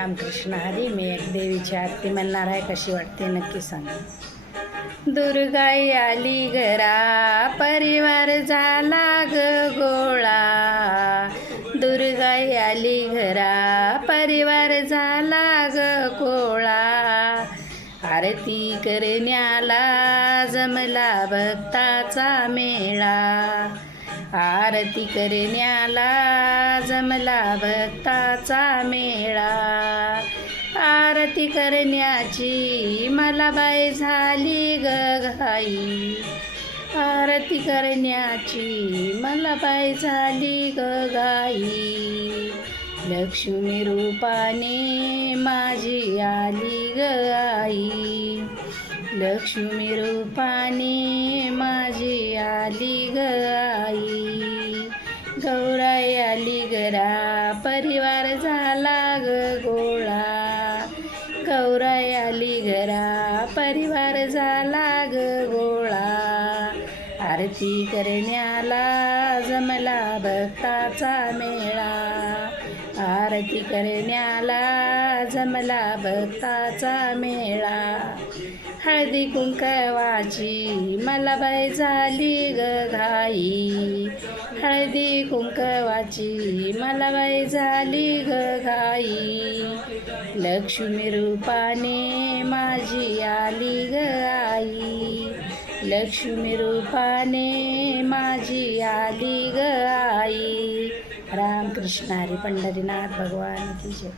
रामकृष्ण हरी. मी एक देवीची आरती म्हणणार आहे, कशी वाटते नक्की सांगा. दुर्गाई आली घरा, परिवार झाला ग गोळा. दुर्गाई आली घरा, परिवार झाला ग गोळा. आरती करण्याला जमला भक्ताचा मेळा. आरती करण्याला जमला भक्ताचा मेळा. आरती करण्याची मला बाई झाली ग घाई. आरती करण्याची मला बाई झाली ग घाई. लक्ष्मी रूपाने माझी आली ग आई. लक्ष्मी रूपाने माझी आली ग आई. गौराई आली घरा, परिवार झाला ग गोळा. गौराई आली घरा, परिवार झाला ग गोळा. आरती करण्याला जमला भक्ताचा मेळा. आरती करण्याला जमला भक्ताचा मेळा. हळदी कुंकवाची मला बाई झाली ग घाई. हळदी कुंकवाची मला बाई झाली ग घाई. लक्ष्मी रूपाने माझी आली ग आई. लक्ष्मी रूपाने माझी आली ग आई. रामकृष्ण हरी. पंढरीनाथ भगवान की जय.